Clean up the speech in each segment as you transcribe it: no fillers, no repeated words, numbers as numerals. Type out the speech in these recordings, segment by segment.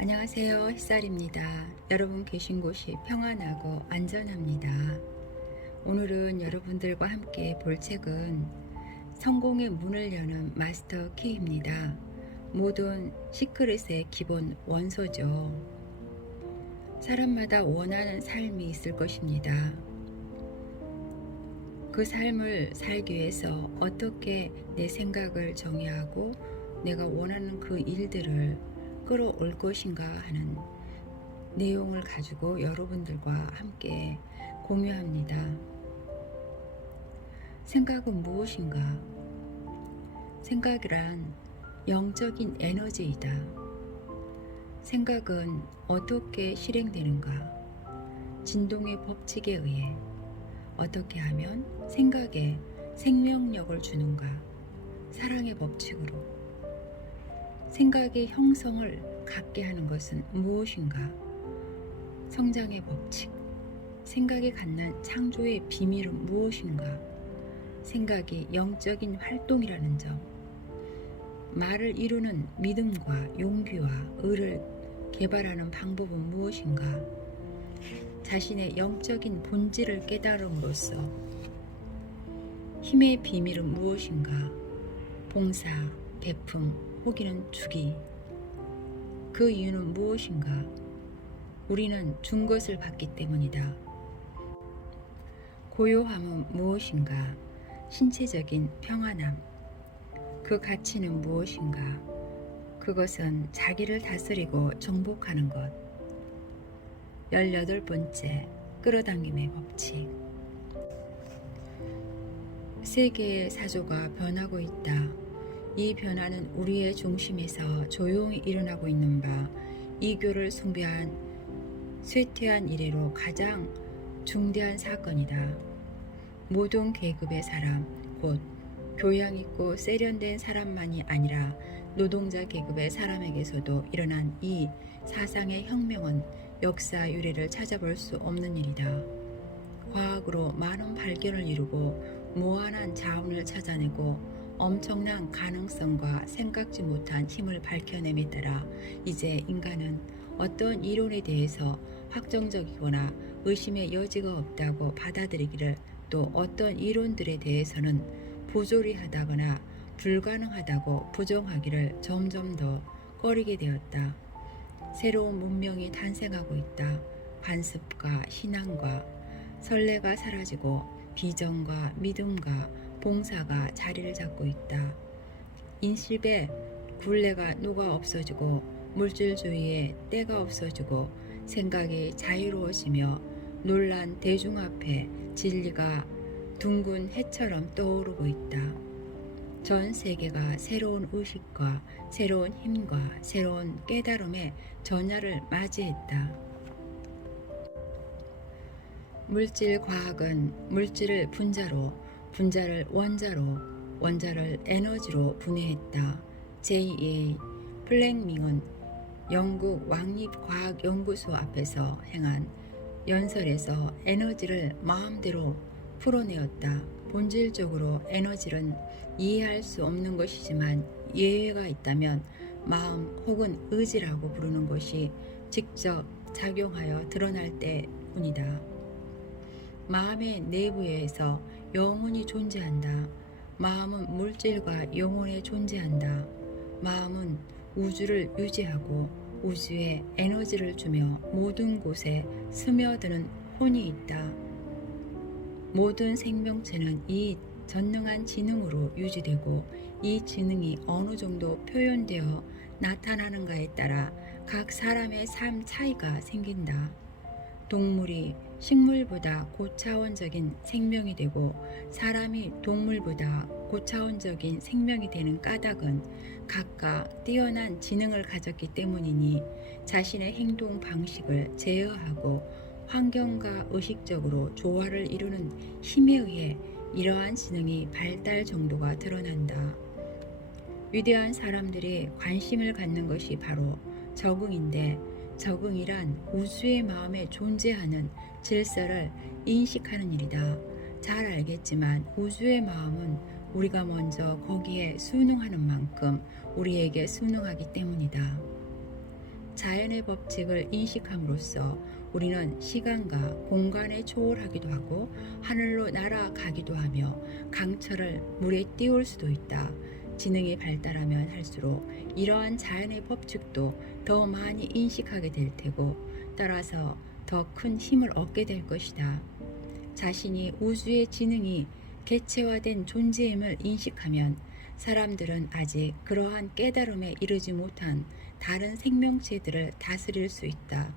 안녕하세요. 햇살입니다. 여러분 계신 곳이 평안하고 안전합니다. 오늘은 여러분들과 함께 볼 책은 성공의 문을 여는 마스터 키입니다. 모든 시크릿의 기본 원소죠. 사람마다 원하는 삶이 있을 것입니다. 그 삶을 살기 위해서 어떻게 내 생각을 정의하고 내가 원하는 그 일들을 끌어올 것인가 하는 내용을 가지고 여러분들과 함께 공유합니다. 생각은 무엇인가? 생각이란 영적인 에너지이다. 생각은 어떻게 실행되는가? 진동의 법칙에 의해 어떻게 하면 생각에 생명력을 주는가? 사랑의 법칙으로. 생각의 형성을 갖게 하는 것은 무엇인가? 성장의 법칙. 생각이 갖는 창조의 비밀은 무엇인가? 생각이 영적인 활동이라는 점. 말을 이루는 믿음과 용기와 의를 개발하는 방법은 무엇인가? 자신의 영적인 본질을 깨달음으로써 힘의 비밀은 무엇인가? 봉사, 베품, 혹이는 주기. 그 이유는 무엇인가? 우리는 준 것을 받기 때문이다. 고요함은 무엇인가? 신체적인 평안함. 그 가치는 무엇인가? 그것은 자기를 다스리고 정복하는 것. 18번째, 끌어당김의 법칙. 세계의 사조가 변하고 있다. 이 변화는 우리의 중심에서 조용히 일어나고 있는 바 이교를 숭배한 쇠퇴한 이래로 가장 중대한 사건이다. 모든 계급의 사람, 곧 교양 있고 세련된 사람만이 아니라 노동자 계급의 사람에게서도 일어난 이 사상의 혁명은 역사 유래를 찾아볼 수 없는 일이다. 과학으로 많은 발견을 이루고 무한한 자원을 찾아내고 엄청난 가능성과 생각지 못한 힘을 밝혀냄에 따라 이제 인간은 어떤 이론에 대해서 확정적이거나 의심의 여지가 없다고 받아들이기를, 또 어떤 이론들에 대해서는 부조리하다거나 불가능하다고 부정하기를 점점 더 꺼리게 되었다. 새로운 문명이 탄생하고 있다. 관습과 신앙과 선례가 사라지고 비전과 믿음과 봉사가 자리를 잡고 있다. 인실배 굴레가 녹아 없어지고 물질주의의 때가 없어지고 생각이 자유로워지며 놀란 대중 앞에 진리가 둥근 해처럼 떠오르고 있다. 전 세계가 새로운 의식과 새로운 힘과 새로운 깨달음의 전야를 맞이했다. 물질 과학은 물질을 분자로, 분자를 원자로, 원자를 에너지로 분해했다. J.A. 플랭밍은 영국 왕립과학연구소 앞에서 행한 연설에서 에너지를 마음대로 풀어내었다. 본질적으로 에너지는 이해할 수 없는 것이지만 예외가 있다면 마음 혹은 의지라고 부르는 것이 직접 작용하여 드러날 때뿐이다. 마음의 내부에서 영혼이 존재한다. 마음은 물질과 영혼에 존재한다. 마음은 우주를 유지하고 우주에 에너지를 주며 모든 곳에 스며드는 혼이 있다. 모든 생명체는 이 전능한 지능으로 유지되고 이 지능이 어느 정도 표현되어 나타나는가에 따라 각 사람의 삶 차이가 생긴다. 동물이 식물보다 고차원적인 생명이 되고 사람이 동물보다 고차원적인 생명이 되는 까닭은 각각 뛰어난 지능을 가졌기 때문이니 자신의 행동 방식을 제어하고 환경과 의식적으로 조화를 이루는 힘에 의해 이러한 지능이 발달 정도가 드러난다. 위대한 사람들이 관심을 갖는 것이 바로 적응인데, 적응이란 우주의 마음에 존재하는 질서를 인식하는 일이다. 잘 알겠지만 우주의 마음은 우리가 먼저 거기에 순응하는 만큼 우리에게 순응하기 때문이다. 자연의 법칙을 인식함으로써 우리는 시간과 공간에 초월하기도 하고 하늘로 날아가기도 하며 강철을 물에 띄울 수도 있다. 지능이 발달하면 할수록 이러한 자연의 법칙도 더 많이 인식하게 될 테고 따라서 더 큰 힘을 얻게 될 것이다. 자신이 우주의 지능이 개체화된 존재임을 인식하면 사람들은 아직 그러한 깨달음에 이르지 못한 다른 생명체들을 다스릴 수 있다.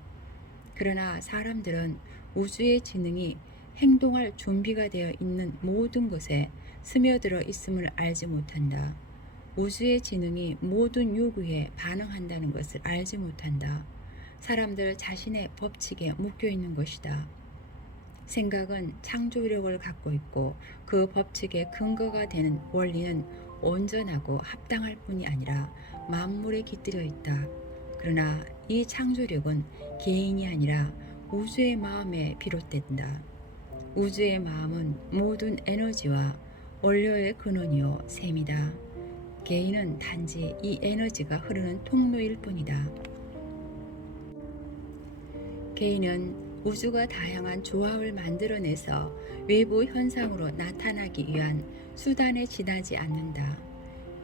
그러나 사람들은 우주의 지능이 행동할 준비가 되어 있는 모든 것에 스며들어 있음을 알지 못한다. 우주의 지능이 모든 요구에 반응한다는 것을 알지 못한다. 사람들 자신의 법칙에 묶여 있는 것이다. 생각은 창조력을 갖고 있고 그 법칙의 근거가 되는 원리는 온전하고 합당할 뿐이 아니라 만물에 깃들여 있다. 그러나 이 창조력은 개인이 아니라 우주의 마음에 비롯된다. 우주의 마음은 모든 에너지와 원료의 근원이요 셈이다. 개인은 단지 이 에너지가 흐르는 통로일 뿐이다. 개인은 우주가 다양한 조합을 만들어내서 외부 현상으로 나타나기 위한 수단에 지나지 않는다.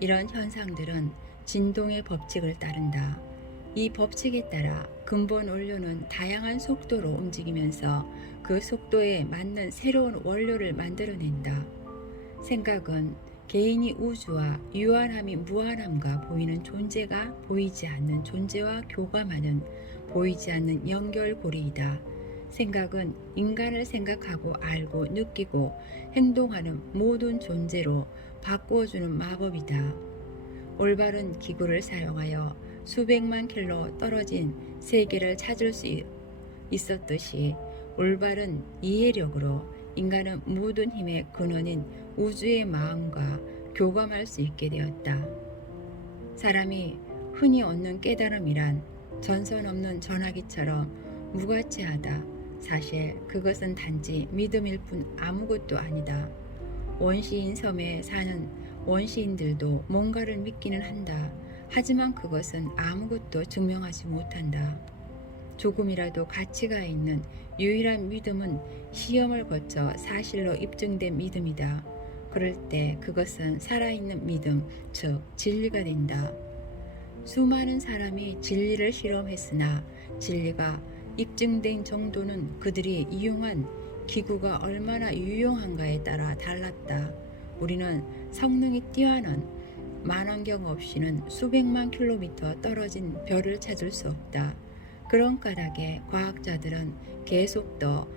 이런 현상들은 진동의 법칙을 따른다. 이 법칙에 따라 근본 원료는 다양한 속도로 움직이면서 그 속도에 맞는 새로운 원료를 만들어낸다. 생각은 개인이 우주와 유한함이 무한함과 보이는 존재가 보이지 않는 존재와 교감하는 보이지 않는 연결고리이다. 생각은 인간을 생각하고 알고 느끼고 행동하는 모든 존재로 바꾸어주는 마법이다. 올바른 기구를 사용하여 수백만 킬로 떨어진 세계를 찾을 수 있었듯이 올바른 이해력으로 인간은 모든 힘의 근원인 우주의 마음과 교감할 수 있게 되었다. 사람이 흔히 얻는 깨달음이란 전선 없는 전화기처럼 무가치하다. 사실 그것은 단지 믿음일 뿐 아무것도 아니다. 원시인 섬에 사는 원시인들도 뭔가를 믿기는 한다. 하지만 그것은 아무것도 증명하지 못한다. 조금이라도 가치가 있는 유일한 믿음은 시험을 거쳐 사실로 입증된 믿음이다. 그럴 때 그것은 살아있는 믿음, 즉 진리가 된다. 수많은 사람이 진리를 실험했으나 진리가 입증된 정도는 그들이 이용한 기구가 얼마나 유용한가에 따라 달랐다. 우리는 성능이 뛰어난 만원경 없이는 수백만 킬로미터 떨어진 별을 찾을 수 없다. 그런 까닭에 과학자들은 계속 더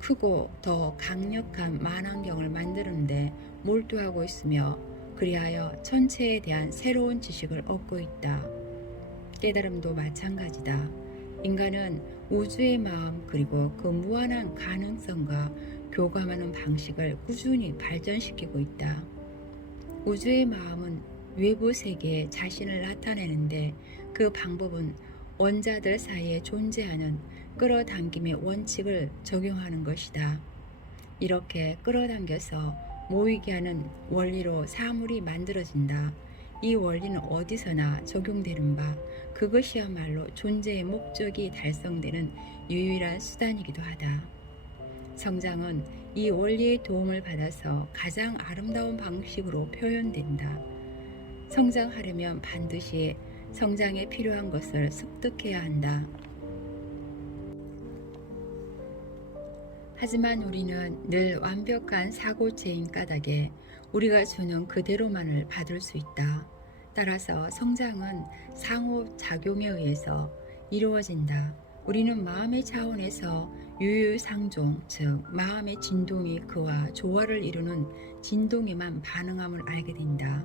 크고 더 강력한 만원경을 만드는데 몰두하고 있으며 그리하여 천체에 대한 새로운 지식을 얻고 있다. 깨달음도 마찬가지다. 인간은 우주의 마음 그리고 그 무한한 가능성과 교감하는 방식을 꾸준히 발전시키고 있다. 우주의 마음은 외부 세계에 자신을 나타내는데 그 방법은 원자들 사이에 존재하는 끌어당김의 원칙을 적용하는 것이다. 이렇게 끌어당겨서 모이게 하는 원리로 사물이 만들어진다. 이 원리는 어디서나 적용되는 바 그것이야말로 존재의 목적이 달성되는 유일한 수단이기도 하다. 성장은 이 원리의 도움을 받아서 가장 아름다운 방식으로 표현된다. 성장하려면 반드시 성장에 필요한 것을 습득해야 한다. 하지만 우리는 늘 완벽한 사고체인 까닭에 우리가 주는 그대로만을 받을 수 있다. 따라서 성장은 상호작용에 의해서 이루어진다. 우리는 마음의 차원에서 유유상종, 즉 마음의 진동이 그와 조화를 이루는 진동에만 반응함을 알게 된다.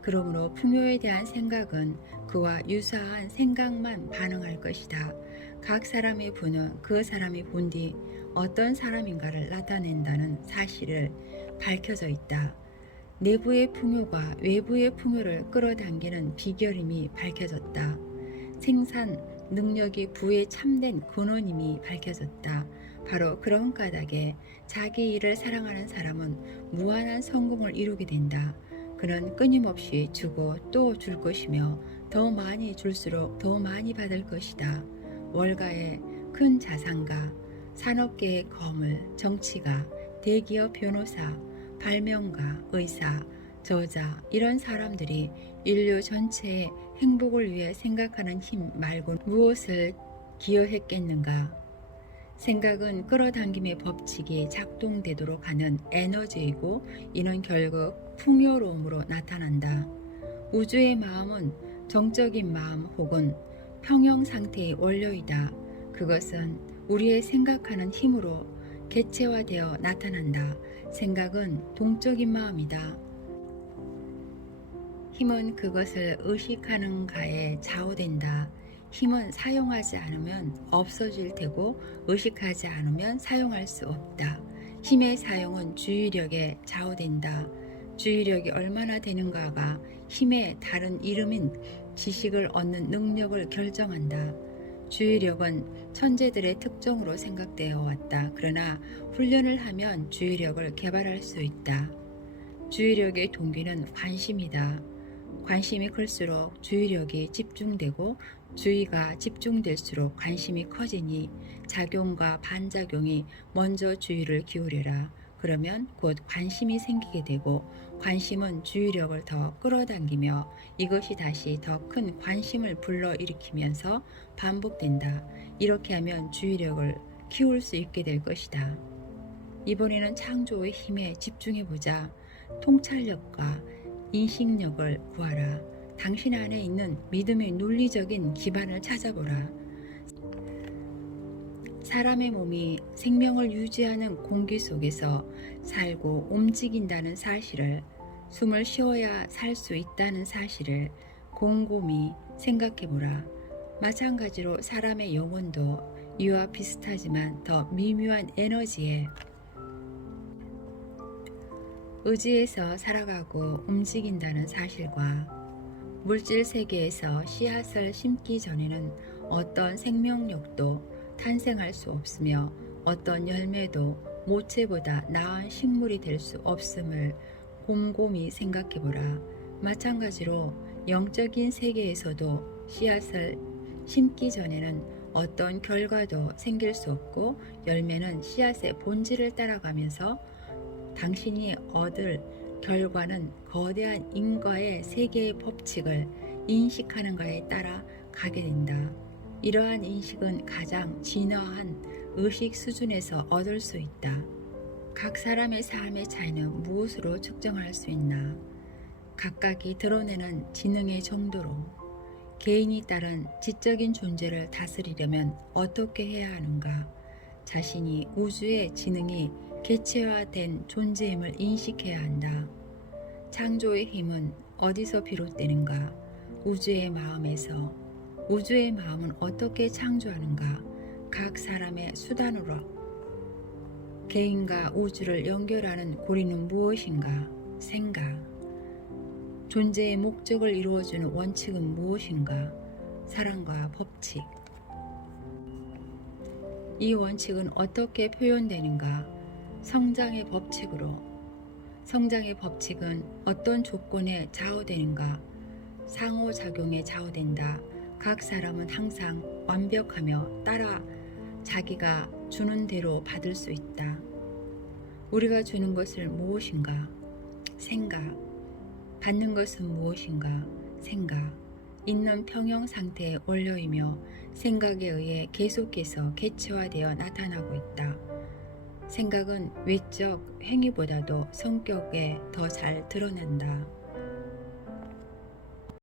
그러므로 풍요에 대한 생각은 그와 유사한 생각만 반응할 것이다. 각 사람의 분은 그 사람이 본 뒤 어떤 사람인가를 나타낸다는 사실을 밝혀져 있다. 내부의 풍요가 외부의 풍요를 끌어당기는 비결임이 밝혀졌다. 생산 능력이 부의 참된 근원임이 밝혀졌다. 바로 그런 까닭에 자기 일을 사랑하는 사람은 무한한 성공을 이루게 된다. 그는 끊임없이 주고 또 줄 것이며 더 더 많이 줄수록 더 많이 받을 것이다. 월가의 큰 자산가, 산업계의 거물, 정치가, 대기업 변호사, 발명가, 의사, 저자 이런 사람들이 인류 전체의 행복을 위해 생각하는 힘 말고 무엇을 기여했겠는가? 생각은 끌어당김의 법칙이 작동되도록 하는 에너지이고 이는 결국 풍요로움으로 나타난다. 우주의 마음은 정적인 마음 혹은 평형 상태의 원료이다. 그것은 우리의 생각하는 힘으로 개체화되어 나타난다. 생각은 동적인 마음이다. 힘은 그것을 의식하는가에 좌우된다. 힘은 사용하지 않으면 없어질 테고 의식하지 않으면 사용할 수 없다. 힘의 사용은 주의력에 좌우된다. 주의력이 얼마나 되는가가 힘의 다른 이름인 지식을 얻는 능력을 결정한다. 주의력은 천재들의 특성으로 생각되어 왔다. 그러나 훈련을 하면 주의력을 개발할 수 있다. 주의력의 동기는 관심이다. 관심이 클수록 주의력이 집중되고 주의가 집중될수록 관심이 커지니 작용과 반작용이 먼저 주의를 기울여라. 그러면 곧 관심이 생기게 되고 관심은 주의력을 더 끌어당기며 이것이 다시 더 큰 관심을 불러일으키면서 반복된다. 이렇게 하면 주의력을 키울 수 있게 될 것이다. 이번에는 창조의 힘에 집중해보자. 통찰력과 인식력을 구하라. 당신 안에 있는 믿음의 논리적인 기반을 찾아보라. 사람의 몸이 생명을 유지하는 공기 속에서 살고 움직인다는 사실을, 숨을 쉬어야 살 수 있다는 사실을 곰곰이 생각해보라. 마찬가지로 사람의 영혼도 이와 비슷하지만 더 미묘한 에너지에 의지해서 살아가고 움직인다는 사실과 물질 세계에서 씨앗을 심기 전에는 어떤 생명력도 탄생할 수 없으며 어떤 열매도 모체보다 나은 식물이 될 수 없음을 곰곰이 생각해보라. 마찬가지로 영적인 세계에서도 씨앗을 심기 전에는 어떤 결과도 생길 수 없고 열매는 씨앗의 본질을 따라가면서 당신이 얻을 결과는 거대한 인과의 세계의 법칙을 인식하는가에 따라 가게 된다. 이러한 인식은 가장 진화한 의식 수준에서 얻을 수 있다. 각 사람의 삶의 차이는 무엇으로 측정할 수 있나? 각각이 드러내는 지능의 정도로. 개인이 따른 지적인 존재를 다스리려면 어떻게 해야 하는가? 자신이 우주의 지능이 개체화된 존재임을 인식해야 한다. 창조의 힘은 어디서 비롯되는가? 우주의 마음에서. 우주의 마음은 어떻게 창조하는가? 각 사람의 수단으로. 개인과 우주를 연결하는 고리는 무엇인가? 생각. 존재의 목적을 이루어주는 원칙은 무엇인가? 사랑과 법칙. 이 원칙은 어떻게 표현되는가? 성장의 법칙으로. 성장의 법칙은 어떤 조건에 좌우되는가? 상호작용에 좌우된다. 각 사람은 항상 완벽하며 따라 자기가 주는 대로 받을 수 있다. 우리가 주는 것은 무엇인가? 생각. 받는 것은 무엇인가? 생각. 있는 평형 상태의 원료이며 생각에 의해 계속해서 개체화되어 나타나고 있다. 생각은 외적 행위보다도 성격에 더 잘 드러난다.